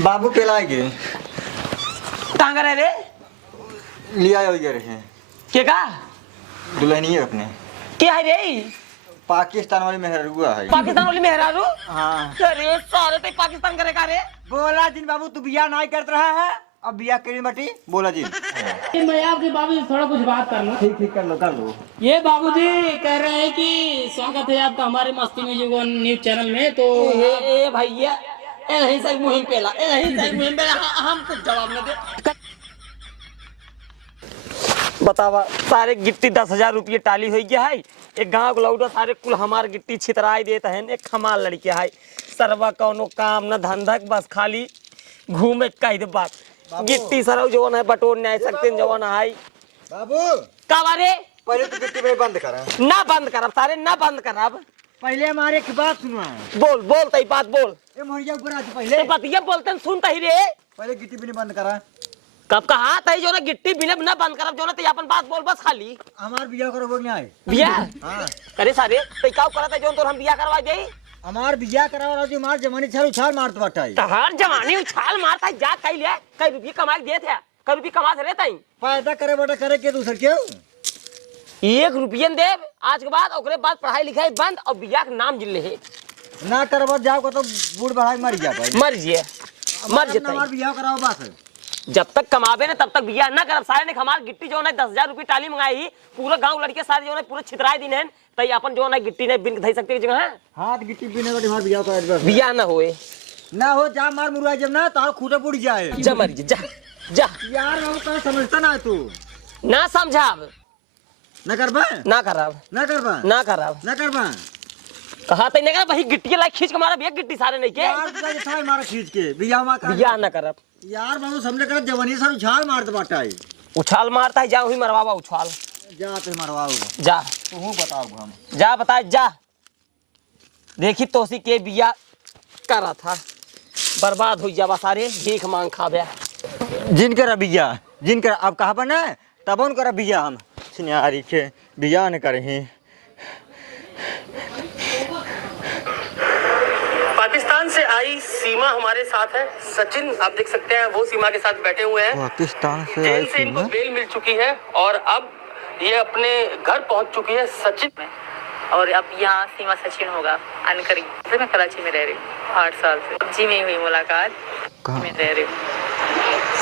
बाबू केलाएंगे कहाँ करे रे? लिया रहे के का दुल्हनी है अपने। क्या है रे? पाकिस्तान वाली मेहरुआ है। पाकिस्तान वाली मेहरारू? हाँ। अरे सारे तो पाकिस्तान करेगा रे। बोला जिन बाबू तू बिया नहीं करत रहा है, अब बिया करी बटी बोला जी। मैं आपके बाबूजी थोड़ा कुछ बात कर लूं। ठीक कर लो। ये बाबूजी कह रहे हैं कि स्वागत है आपका हमारे मस्ती म्यूजिक न्यूज चैनल में। तो ए भैया नहीं सही मुहिम पेला हम कुछ जवाब न दे। बतावा सारे गिट्टी 10,000 रुपये टाली हो गया है। एक गाँव को लौटा सारे कुल हमार गिट्टी छितराई देता है। एक हमार लड़के है सरवा कौनो काम न धंधा, बस खाली घूमे कह दे बात। गिट्टी सरव जवन है बटोर नहीं सकते जवन है बाबू। का बारे पहले तो गिट्टी में बंद करा ना बंद करब सारे ना बंद करब। पहले हमारे की बात सुनवा। बोल तई बात बोल। ए मोरिया ऊपर आ पहले बात ये बोलते हैं सुनता ही रे। पहले गिट्टी भी नहीं बंद करा। कब कहा तई जो ना गिट्टी बिना ना बंद करब जो ना तई अपन बात बोल बस खाली। हमार बिया करो बोल नहीं बिया हां करे सारे तई का करत है जो तो हम बिया करवा देई। हमार बिया करावा जो मार जमानी छाल उछाल मारत बाटाई। तहार जवानी उछाल मारता है जा कई ले कई रुपये कमा के देत है कई रुपये कमा से रहता ही फायदा करे बेटा करे के दूसर क्यों 1 रुपया देव आज के बाद ओकरे बाद पढ़ाई लिखाई बंद और बिया के नाम जिले है ना करबा जाओ को तो बूढ़ बढ़ा मर जा भाई मर जिए मर जेता हमार बिया कराओ बस। जब तक कमावे ना तब तक बिया ना करब सारे ने हमार गिट्टी जो है 10,000 रुपये टाली मंगाई पूरा गांव लड़के सारे जो है पूरा छितराए दिन है तई अपन जो है गिट्टी ने बिन धई सकते जगह है हाथ गिट्टी बिने बड़ी हमार बिया करा बस। बिया ना होए ना हो जा मार मुरुआ जब ना तार खूटे बुड़ जाए। जा मर जा जा यार बाबू का समझता ना तू ना समझाब ना करबा ना करब ना करबा ना करब ना करबा कहा तई ने वही गिट्टी लाई खींच के मारा बिया गिट्टी सारे नहीं के यार तुझा जे थाई मारा खींच के बिया मा कर बिया ना करब। यार बाबू समझे कर जवानी सर उछाल मारत बाटाई। उछाल मारता है जा वही मरवावा उछाल जा ते मरवाओ जा तू बताओ हम जा बता जा देखी तोसी के बिया करा था बर्बाद हो जावा सारे भीख मांग खाबे जिनकर बिया जिनकर अब कहा बना तब उन कर बिया हम सिनियारी के बिया न करही। पाकिस्तान से आई सीमा हमारे साथ है। सचिन आप देख सकते हैं वो सीमा के साथ बैठे हुए हैं। पाकिस्तान से जेल से इनको बेल मिल चुकी है और अब ये अपने घर पहुंच चुकी है सचिन में। और अब यहाँ सीमा सचिन होगा अनकरी। मैं कराची में रह रही हूँ 8 साल से। जी में हुई मुलाकात में रह रही हूँ।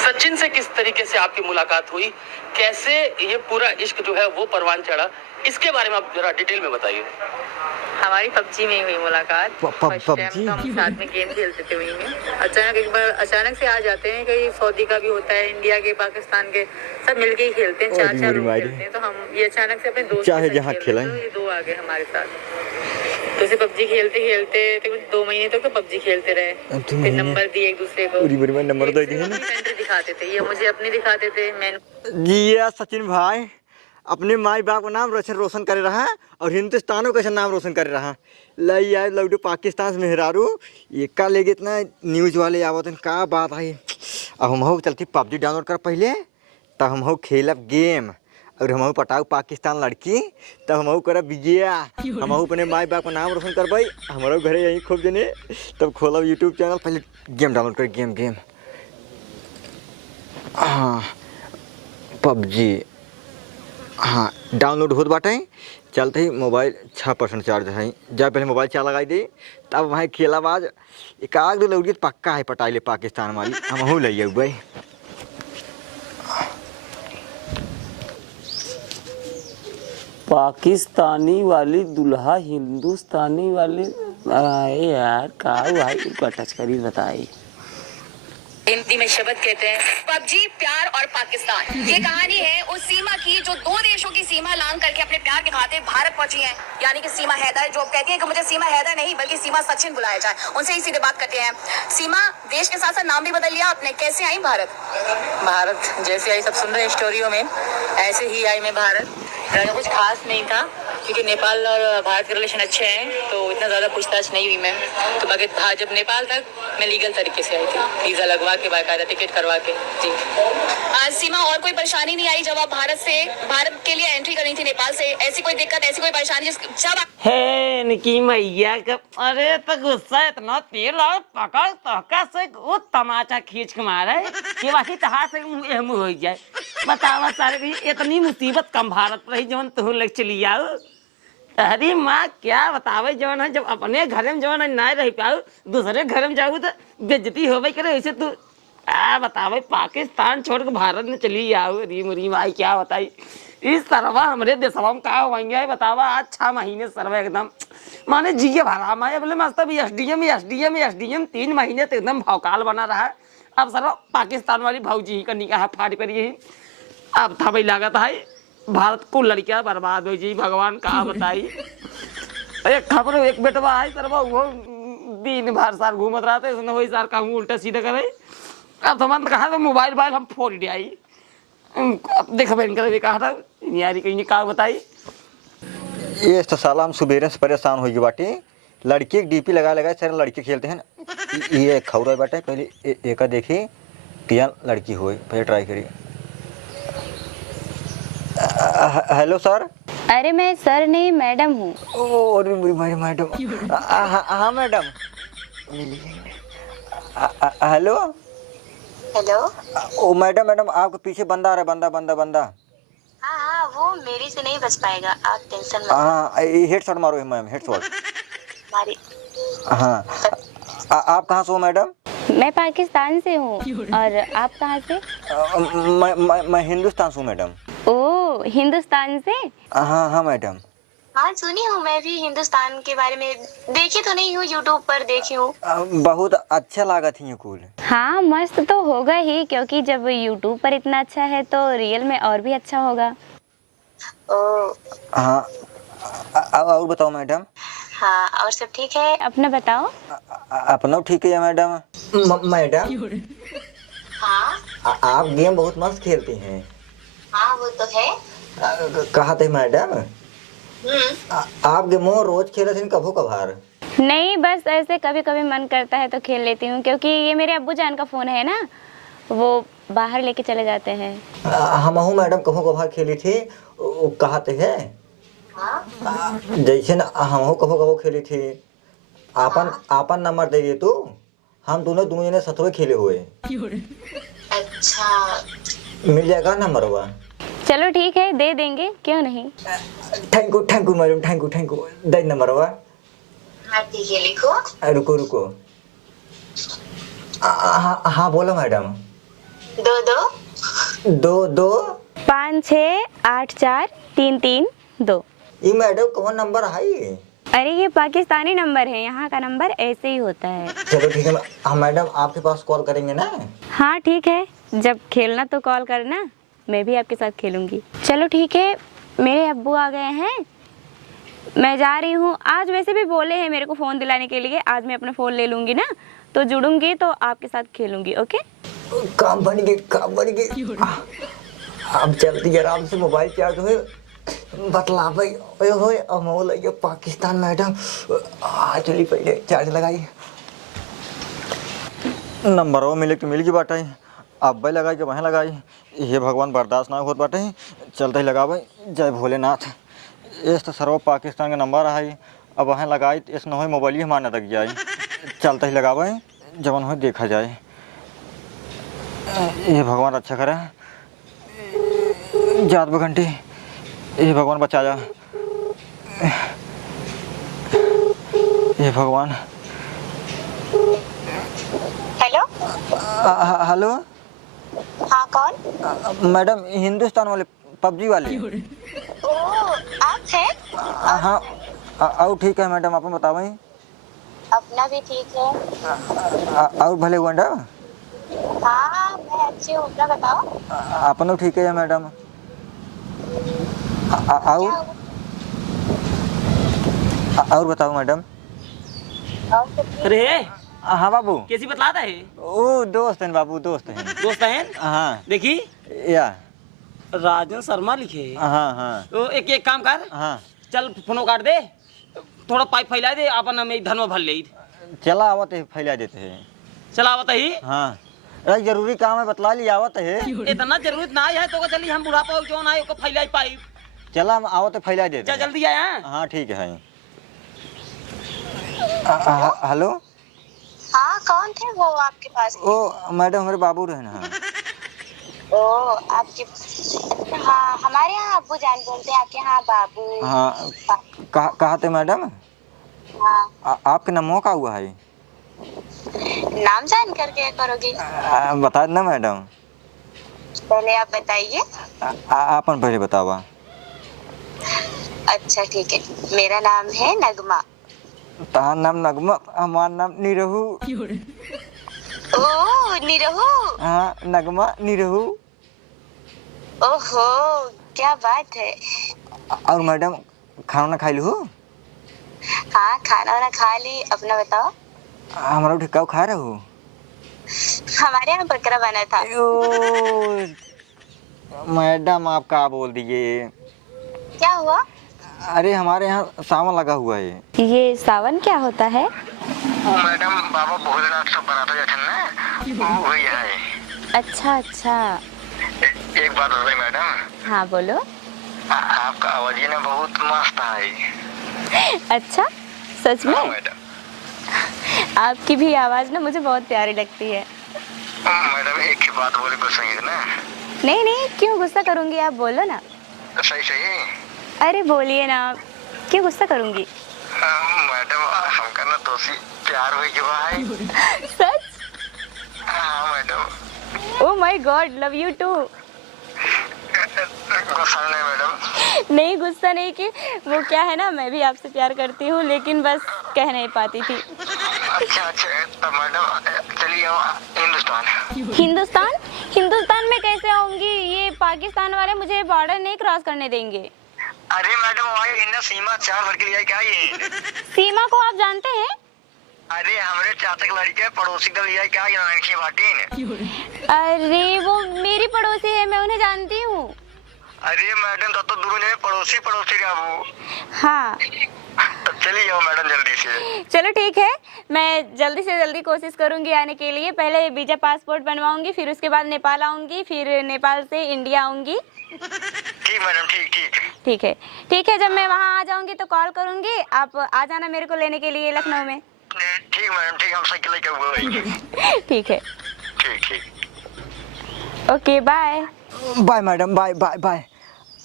सचिन से किस तरीके से आपकी मुलाकात हुई, कैसे ये पूरा इश्क जो है वो परवान चढ़ा, इसके बारे में आप जरा डिटेल में बताइए। हमारी पबजी में हुई मुलाकात। फर्स्ट टाइम हम साथ में गेम खेलते थे वहीं में। अचानक एक बार अचानक से आ जाते हैं। कहीं सऊदी का भी होता है, इंडिया के पाकिस्तान के सब मिलके ही खेलते हैं। 4 लोग खेलते हैं। तो हम ये अचानक से अपने दोस्त चाहे जहाँ खेलें ये 2 आ गए हमारे साथ। तो इसे पबजी खेलते खेलते 2 महीने तक तो पबजी खेलते रहे। फिर नंबर दिए एक दूसरे को। नंबर दे दिए ना दिखाते थे, ये मुझे अपनी दिखाते थे। मैं जी सचिन भाई अपने माई बाप का नाम रोशन कर रहा है और हिंदुस्तानों का नाम रोशन कर रहा है। लई आए लौटू पाकिस्तान से मेहरारू एक का लेगे इतना न्यूज वाले आवत का बात है। अब हम हो चलती पबजी डाउनलोड कर पहले तब हम हो खेलब गेम और हम पटाऊ पाकिस्तान लड़की तब हम करब बिया। हम अपने माई बाप का नाम रोशन करबै। हमारो घरे यहीं खूब जने तब खोलब यूट्यूब चैनल पहले गेम डाउनलोड कर गेम हाँ पबजी हाँ डाउनलोड होत बाटे। चलते ही मोबाइल 6% चार्ज है। जब पहले मोबाइल चार्ज लगाई दी तब वहाँ खेला बाज एक आग दो लौड़ी पक्का है पटाइले पाकिस्तान वाली हम हो ले भाई। पाकिस्तानी वाली दुल्हा हिंदुस्तानी वाली यार का भाई का टच करी बताई। हिंदी में शब्द कहते हैं पबजी प्यार और पाकिस्तान। ये कहानी है उस सीमा की जो 2 देशों की सीमा लांग करके अपने प्यार के खातिर भारत पहुंची है। यानी कि सीमा हैदर जो कहती है कि मुझे सीमा हैदर नहीं बल्कि सीमा सचिन बुलाया जाए। उनसे ही सीधे बात करते हैं। सीमा देश के साथ साथ नाम भी बदल लिया आपने, कैसे आई भारत? भारत जैसे आई सब सुन रहे स्टोरियों में, ऐसे ही आई मैं भारत। कुछ खास नहीं था क्योंकि नेपाल और भारत के रिलेशन अच्छे हैं तो उतना ज्यादा पूछताछ नहीं हुई मैं तो बाकी था जब नेपाल तक मैं लीगल तरीके से आई थी, वीजा लगवा के बाकायदा टिकट करवा के। जी आज सीमा और कोई परेशानी नहीं आई जब आप भारत के लिए एंट्री करनी थी नेपाल से? ऐसी कोई दिक्कत, ऐसी कोई परेशानी जब हे निकी मैया का, अरे तो गुस्सा इतना तेल और पकड़ तहका से वो तमाचा खींच के मारे कि बाकी तहा से मुँह हो जाए। बतावा सारे भी इतनी मुसीबत कम भारत रही जवन तू लग चली आओ। अरे माँ क्या बतावे जवन है, जब अपने घर में जवन है ना रह पाओ, दूसरे घर में जाऊ तो बेइज्जती हो करे। वैसे तू बतावे पाकिस्तान छोड़ के भारत में चली आओ। रीम रीम आई क्या बताई इस तरवा हमारे देशवा में का होंगे बतावा। आज 6 महीने सर्वे एकदम माने जिये भरा माए बोले मस्त भी एसडीएम 3 महीने तो एकदम भौकाल बना रहा। अब सर्व पाकिस्तान वाली भौजी का निकाह फाड़ करिए। अब था भाई लागत है भारत को लड़कियां बर्बाद हो जी, भगवान का बताई। एक खबर एक बेटवा है सर्वा वो दिन भर सार घूमत रहा था, इसने वही सार कहूँ उल्टा सीधा करे। अब तो मन कहा तो मोबाइल हम फोड़ दिया। अब देख बहन कर कहा था यारी कहीं का बताई। ये तो साला हम सुबेरे से परेशान हो गए बाटी। लड़की एक डीपी लगा सारे लड़के खेलते हैं। ये खबर है बाटे, पहले एक देखी क्या लड़की हो, पहले ट्राई करिए। Hello sir. अरे मैं सर नहीं मैडम हूँ। अरे मैडम। हाँ madam. Hello hello. Oh madam आपके पीछे बंदा आ रहा है, बंदा। हाँ हाँ वो मेरी से नहीं बच पाएगा, आप टेंशन मत। हाँ हेडशॉट मारो मैम, हेडशॉट मारी। हाँ आप कहाँ से हो मैडम? मैं पाकिस्तान से हूँ। और आप कहाँ से? मैं हिंदुस्तान से हूँ मैडम। ओह हिंदुस्तान से? हाँ मैडम। हाँ सुनी हूँ मैं भी हिंदुस्तान के बारे में, देखी तो नहीं हूँ, यूट्यूब पर देखी हूँ। बहुत अच्छा लगा थी ये कूल। हाँ मस्त तो होगा ही, क्योंकि जब यूट्यूब पर इतना अच्छा है तो रियल में और भी अच्छा होगा। ओह हाँ और बताओ मैडम। हाँ और सब ठीक है, अपना बताओ। अपना ठीक है मैडम। मैडम हाँ आप गेम बहुत मस्त खेलती हैं। हाँ वो तो है। कहा थे मैडम आप गेम रोज खेले थे कभो कभार? नहीं बस ऐसे कभी कभी मन करता है तो खेल लेती हूँ, क्योंकि ये मेरे अब्बू जान का फोन है ना, वो बाहर लेके चले जाते हैं। हम मैडम कभो कभार खेली थी, कहते हैं जैसे ना हम कभो खेली थी। आपन नंबर दे दिए तो हम दोनों जने सतवे खेले हुए। अच्छा मिल जाएगा नंबर हुआ? चलो ठीक है दे देंगे, क्यों नहीं। Thank you madam, thank you they number हुआ। हाँ ठीक है लिखो। रुको हाँ बोलो मैडम। 2 5 6 8 4 3 3 2। ये मैडम कौन नंबर है? अरे ये पाकिस्तानी नंबर है, यहाँ का नंबर ऐसे ही होता है। चलो ठीक है हम मैडम आपके पास कॉल करेंगे ना। हाँ ठीक है, जब खेलना तो कॉल करना, मैं भी आपके साथ खेलूंगी। चलो ठीक है, मेरे अब्बू आ गए हैं, मैं जा रही हूँ। आज वैसे भी बोले हैं मेरे को फ़ोन दिलाने के लिए, आज मैं अपना फ़ोन ले लूँगी ना, तो जुड़ूंगी तो आपके साथ खेलूंगी। ओके काम बन गए। अब चलती आराम से मोबाइल चार्ज हुए बतला भाई। ओए अमोल ये पाकिस्तान मैडम चली पहले चार्ज लगाई। नंबर वो मिले तो मिल गई बाटा, अब भाई लगाई कि वहाँ लगाई। ये भगवान बर्दाश्त ना होत बाटे, चलते ही लगा भाई। जय भोलेनाथ। इस तो सर्व पाकिस्तान का नंबर है, अब वहाँ लगाई इस न हो मोबाइल ही हमारा तक जाए। चलते ही लगा भाई, जब हो देखा जाए। ये भगवान अच्छा करे जात घंटे, ये भगवान बचा जा। ये भगवान। हेलो हाँ कौन? मैडम हिंदुस्तान वाले पबजी वाले। ओह आप हैं? हाँ और ठीक है मैडम, आप बताओ। अपना भी ठीक है। और भले हुआ मैडम? हाँ मैं अच्छी हूँ, अपना बताओ। अपना ठीक है मैडम। और बताओ मैडम। अरे हाँ बाबू कैसी बतलाता है? ओ दोस्त हैं बाबू, दोस्त हैं। हाँ देखी या राजन शर्मा लिखे। हाँ तो एक काम कर, हाँ चल फोन काट दे, थोड़ा पाइप फैला दे अपन हमें धनवा भर ले। चला आवत है फैला देते हैं। चला बताई। हाँ अरे जरूरी काम है बतला लिया आवत है। इतना जरूरत ना है तो चली हम बुढ़ापा जो ना को फैलाई पाइप। चला हम आवत है फैला देते हैं। जल्दी आया। हाँ ठीक है। हेलो। हाँ कौन थे वो आपके पास? ओ मैडम हमारे बाबू रहना है। ओ आपके हाँ हमारे यहाँ अब्बू जान बोलते हैं, आपके यहाँ बाबू। हाँ कहा थे मैडम? हाँ आपका नाम का हुआ है? नाम जान कर क्या करोगे? बता देना मैडम। पहले आप बताइए। आपन पहले बतावा। अच्छा ठीक है, मेरा नाम है नगमा। तार नाम नगमा, हमारा नाम निरहू। ओह निरहू। हाँ नगमा निरहू। ओहो क्या बात है। और मैडम खाना खा लो? हाँ खाना वाना खा ली, अपना बताओ। हमारा टिक्का खा रहे हो? हमारे यहाँ बकरा बना था। मैडम आप क्या बोल दिए? क्या हुआ? अरे हमारे यहाँ सावन लगा हुआ है। ये सावन क्या होता है? वो मैडम बाबा भोलेनाथ सब बनाता जाते ना, वही है। अच्छा अच्छा। एक बात बताइए मैडम। हाँ बोलो। आपका आवाज ही ना बहुत मस्त है। अच्छा सच में? हाँ मैडम। आपकी भी आवाज ना मुझे बहुत प्यारी लगती है। मैडम एक ही बात बोले गुस्सा है ना? नहीं नहीं क्यों गुस्सा करूंगी, आप बोलो ना। सही सही। अरे बोलिए ना, क्यों गुस्सा करूंगी? मैडम हमका ना दोषी प्यार हो गया है। सच? हाँ madam. Oh my God, love you too. गुस्सा नहीं मैडम। नहीं गुस्सा नहीं, कि वो क्या है ना, मैं भी आपसे प्यार करती हूँ लेकिन बस कह नहीं पाती थी। अच्छा अच्छा तो मैडम चलिए हिंदुस्तान। हिंदुस्तान? हिंदुस्तान में कैसे आऊंगी? ये पाकिस्तान वाले मुझे बॉर्डर नहीं क्रॉस करने देंगे। अरे मैडम वहाँ इंडिया सीमा 4 भर के लिए क्या ये? सीमा को आप जानते हैं? अरे हमारे चाचा की लड़की है, पड़ोसी का लिया क्या भाटी? अरे वो मेरी पड़ोसी है, मैं उन्हें जानती हूँ। अरे मैडम तो दूर नहीं, पड़ोसी पड़ोसी का वो। हाँ तो चलिए आओ मैडम जल्दी से। चलो ठीक है, मैं जल्दी से जल्दी कोशिश करूंगी आने के लिए। पहले वीजा पासपोर्ट बनवाऊंगी, फिर उसके बाद नेपाल आऊंगी, फिर नेपाल से इंडिया आऊंगी। ठीक मैडम ठीक ठीक। ठीक है ठीक है, जब मैं वहाँ आ जाऊंगी तो कॉल करूंगी, आप आ जाना मेरे को लेने के लिए लखनऊ में। ठीक मैडम ठीक, हम साइकिल लेके हुए। ठीक है ठीक ठीक। Okay bye. Bye madam, bye bye bye.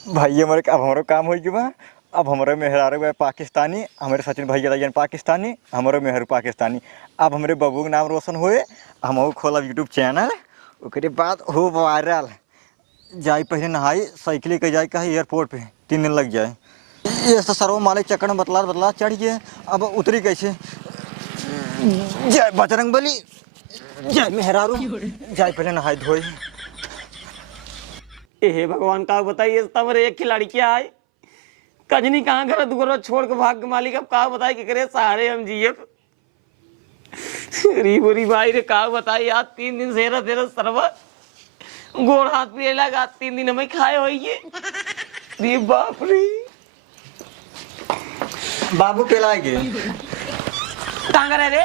भाई हमारे अब हमारा काम हो गया। अब हमारे मेहरारू है पाकिस्तानी, हमारे सचिन भैया लगे पाकिस्तानी, हमारे मेहरू पाकिस्तानी। अब हमारे बबू के नाम रोशन हुए, हम खोला यूट्यूब चैनल, उसके बाद हो वायरल। जाए पहले नहाई, साइकिल के जाए कहा एयरपोर्ट पे 3 दिन लग जाए। ये तो सर्व मालिक चक्कर में बतला बतला चढ़ गए, अब उतरी कैसे? जय बजरंगबली, जय मेहरारू। जाए पहले नहाई धोई। हे भगवान का बताइए, तमरे एक खिलाड़ी क्या है? कजनी कहाँ घर दुगरो छोड़ के भाग के मालिक, अब कहा बताए कि करे सहारे हम जिये। री बुरी भाई रे कहा बताई यार, 3 दिन से तेरा सरवा गोड़ हाथ पे लगा, 3 दिन हमें खाए हो ये। बाप रे। बाबू के लाएंगे कहाँ करे रे?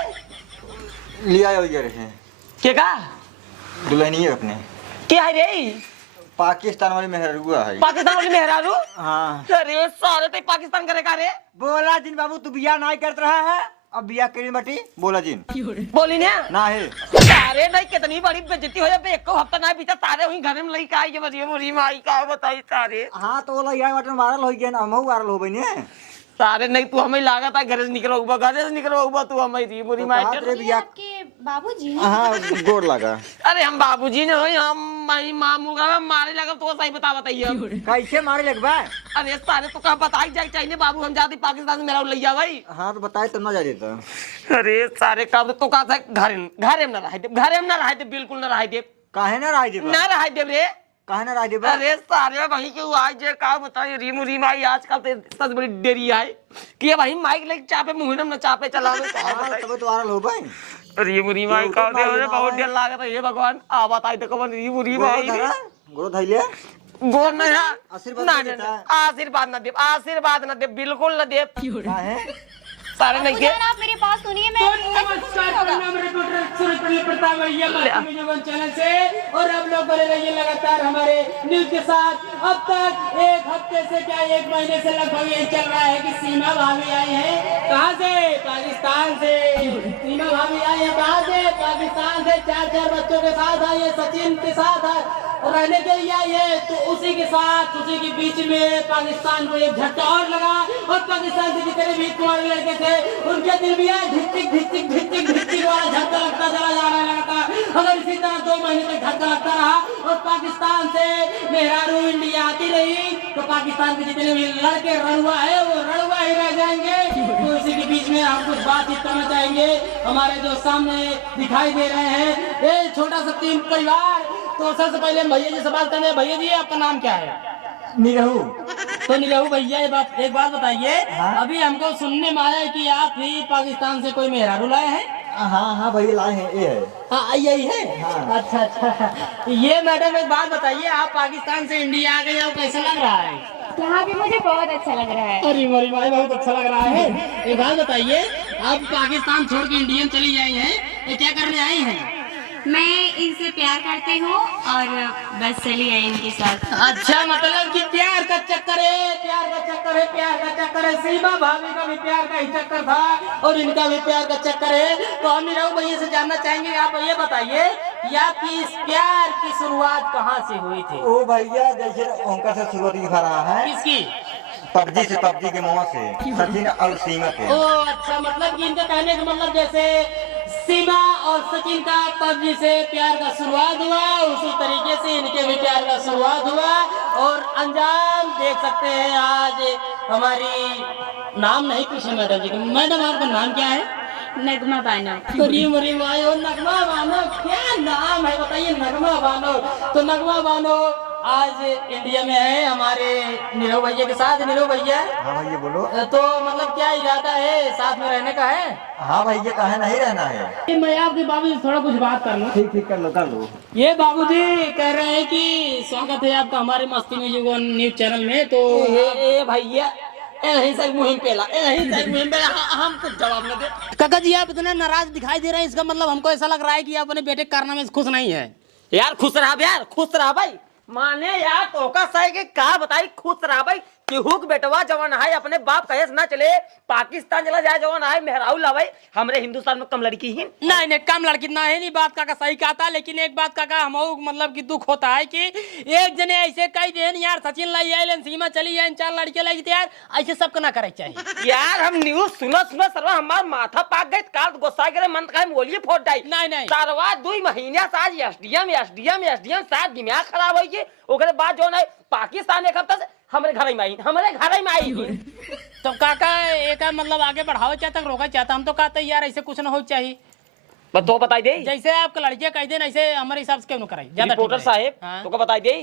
लिया रहे के का दुल्हनी है अपने। क्या है रे? पाकिस्तान वाली मेहरारू है। पाकिस्तान वाली मेहरारू? हाँ। अरे सारे तो पाकिस्तान करे का रे? बोला जिन बाबू तू बिया नहीं करत रहा है, अब बिया करी बटी। बोला जिन बोली ना है। सारे नहीं कितनी बड़ी बेइज्जती हो जाए, एक हफ्ता ना बीता तारे वही घर में लई का ये बड़ी मोरी माई का बताई सारे। हाँ तो बोला यार बटन वायरल हो गया ना, हम वायरल हो बने सारे। नहीं तू हमें लागत है घर से निकलो हुआ, घर से निकलो हुआ तू हमें री मोरी माई। आपके बाबूजी? हाँ गोड़ लगा। अरे हम बाबूजी ने हो, हम मामू का मारे लगा तो सही बताइए कैसे मारे लगवा? अरे सारे तो कहा बताई जाए चाहिए बाबू, हम जाते पाकिस्तान में मेरा लिया भाई। हाँ तो बताए तो ना जा देता। अरे सारे कब तो कहा था घर में ना रहे थे, घर में ना रहे थे, बिल्कुल ना रहे थे। काहे ना रहे थे? ना रहे थे रे, काहे ना रहे थे? अरे सारे भाई के आज जे का बताइए रीमू रीम आई आजकल तो सबसे बड़ी देरी है कि भाई माइक लेके चापे मुंह में चापे चला लो। तब तो वायरल हो भाई। रीमू रीम आई का दे बहुत डर लागत है। ये भगवान आ बताई तो कब रीमू रीम आई गोड़ धइले गोर नहीं है, आशीर्वाद आशीर्वाद ना दे, आशीर्वाद ना दे, बिल्कुल ना दे। सारे नहीं के आप मेरी बात सुनिए। मैं प्रताप भैया चैनल से, और आप लोग बने रहिए लगातार हमारे न्यूज के साथ। अब तक एक हफ्ते से क्या 1 महीने से लगभग यही चल रहा है कि सीमा भाभी आई है। कहाँ से? पाकिस्तान से। सीमा भाभी आई है कहाँ से? पाकिस्तान से। 4 बच्चों के साथ आई है, सचिन के साथ रहने के लिए आई है। तो उसी के साथ, उसी के बीच में पाकिस्तान को एक झटका और लगा, और पाकिस्तान से जितने भी कुमारी लड़के थे उनके दिल में ढिक ढिक वाला झटका लगता चला जा रहा लगातार। अगर इसी तरह 2 महीने तक झटका लगता रहा और पाकिस्तान से मेहरारू इंडिया आती रही तो पाकिस्तान के जितने भी लड़के रणुआ है वो रणुआ ही रह जाएंगे। तो इसी के बीच में हम कुछ बातचीत करना चाहेंगे। हमारे जो सामने दिखाई दे रहे हैं ये छोटा सा 3 परिवार। तो सबसे पहले भैया जी से बात करने। भैया जी आपका नाम क्या है? निरहू। तो निरहू भैया एक बात बताइए। अभी हमको सुनने में आया है कि आप भी पाकिस्तान से कोई मेहरारू लाए हैं। हाँ भैया लाए हैं, ये है। हाँ यही है। हाँ। अच्छा। ये मैडम एक बात बताइए, आप पाकिस्तान से इंडिया आ गए, कैसा लग रहा है? यहाँ भी मुझे बहुत अच्छा लग रहा है। अरे मेरी भाई बहुत अच्छा लग रहा है। एक बात बताइए, आप पाकिस्तान छोड़ के इंडियन चली आई हैं, ये क्या करने आई हैं? मैं इनसे प्यार करती हूँ और बस चली आई इनके साथ। अच्छा, मतलब कि प्यार का चक्कर है, प्यार का चक्कर है, प्यार का चक्कर है। सीमा भाभी का भी प्यार का ही चक्कर था और इनका भी प्यार का चक्कर है। तो हम निरहू भैया से जानना चाहेंगे, आप ये बताइए कि आपकी इस प्यार की शुरुआत कहाँ से हुई थी? ओ भैया जैसे उनका से शुरुआत दिखा रहा है। किसकी? पबजी के मुँह से सचिन और सीमा के। ओ अच्छा, मतलब कि इनका कहने का मतलब जैसे सीमा और सचिन का पबजी से प्यार का शुरुआत हुआ, उसी तरीके से इनके भी प्यार का शुरुआत हुआ और अंजाम देख सकते हैं। आज हमारी नाम नहीं पूछे मैडम जी, मैडम आपका नाम क्या है? नगमा बानो। नगमा बानो, क्या नाम है बताइए? नगमा बानो। तो नगमा बानो आज इंडिया में है हमारे निरहू भैया के साथ। निरहू भैया। हाँ भैया बोलो। तो मतलब क्या इरादा है, साथ में रहने का है? हाँ भैया, कहे नहीं रहना है। मैं आपके बाबू जी थोड़ा कुछ बात कर लूँ। ठीक कर लो। ये बाबूजी कह रहे हैं कि स्वागत है आपका हमारे मस्ती म्यूजिक न्यूज चैनल में। तो भैया यही से मुहिम पेला हम कुछ जवाब न दे। काका जी आप इतना नाराज दिखाई दे रहे हैं, इसका मतलब हमको ऐसा लग रहा है कि आप अपने बेटे के कारनामे से खुश नहीं है। यार खुश रहा भाई। माने यार तो का सही के का बताई, खुश रहा भाई। केहू के बेटवा जवान है अपने बाप कहे ना चले, पाकिस्तान चला जाए जवान है मेहराऊ ला भाई। हमरे हिंदुस्तान में कम लड़की ही नहीं कम लड़की ना है, नहीं बात काका सही कहा था। लेकिन एक बात काका हम मतलब कि दुख होता है कि एक जने ऐसे कई दिन यार सचिन लाई आए, सीमा चली जाए, 4 लड़के लगी थे यार, ऐसे सबको ना करे चाहिए। यार हम न्यूज सुनो सर्वा हमार माथा पाक गए, काल गुस्सा करे मन का बोलिए फोड़ डाई। नहीं सर्वा 2 महीने से आज एसडीएम साथ दिमाग खराब होई के ओकरे बाद जो है पाकिस्तान एक हफ्ता से हमारे घर में आई। तो काका एक मतलब आगे बढ़ाओ चाहता रोका चाहता, हम तो कहते यार ऐसे कुछ ना हो चाहिए। तो बताई दे जैसे आपके लड़के कह दें ऐसे हमारे हिसाब से क्यों न कराई। ज्यादा रिपोर्टर साहब तो बताई दे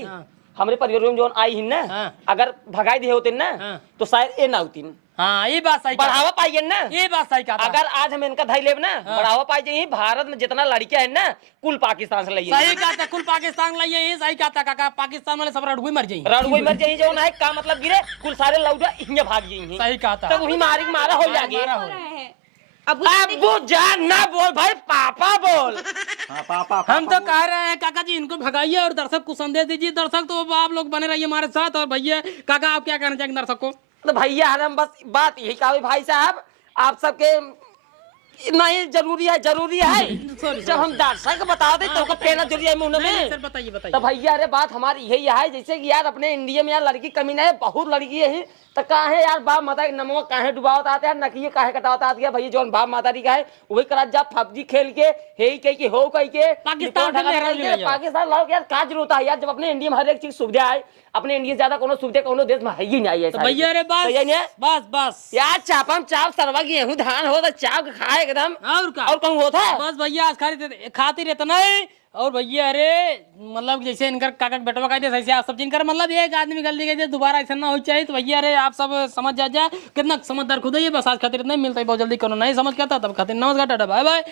हमारे परिवार में जो आई हिन ना, अगर भगाई दिए होते ना तो शायद ये ना होती। हाँ ये बात सही, बढ़ावा पाइए ना, ये बात सही कहा। अगर आज हम इनका धाई लेब ना बढ़ावा पाई जाइए। भारत में जितना लड़कियां है ना कुल पाकिस्तान से लाइए। सही कहा था, कुल पाकिस्तान लाइए, ये सही कहा था काका। पाकिस्तान वाले सब रड़ुई मर जाएंगे, जो है का मतलब गिरे कुल सारे लौटा इन्हें भाग जाएंगे। सही कहा था। तब वही मारा हो जाएगी। अबू जान ना बोल भाई, पापा बोल। पापा हम तो कह रहे हैं काका जी इनको भगाइए और दर्शक को संदेश दीजिए। दर्शक तो आप लोग बने रहिए हमारे साथ। और भैया काका आप क्या कहना चाहेंगे दर्शक को? तो भैया हम बस बात यही कहा भाई साहब, आप सबके नहीं जरूरी है जब हम दर्शक बता दे तो पेना जरूरी है मुंह में। बताइए तो भैया अरे बात हमारी यही है, जैसे कि यार अपने इंडिया में यार लड़की कमी नहीं है, बहुत लड़की है तो काहे यार बाप माता नमो काहे डुबावत आते हैं, नकिए काहे कटावत आती है। भैया जो बाप माता का है वही करा जा पबजी खेल के हे कह के हो कह के पाकिस्तान लाओ यार का जरूरत है यार। जब अपने इंडिया में हर एक चीज सुविधा है, अपने इंडिया ज्यादा कोनो सुविधा कोनो देश में है ही नहीं है। तो भैया अरे बस यार चापम चाप सरवा गेहूं धान हो तो चाप खाए एकदम और कहूँ होता है। बस भैया आज खातिर इतना ही। और भैया अरे मतलब जैसे इनकर काका बेटवा का ऐसे आप सब जिनकर मतलब एक आदमी गलती कहते दोबारा ऐसा ना हो चाहिए। तो भैया अरे आप सब समझ जा कितना समझदार खुद है ये। बस आज खातिर इतना ही, मिलता है बहुत जल्दी कोनो नहीं समझ के आता तब खातिर नमस्कार टाटा बाय बाय।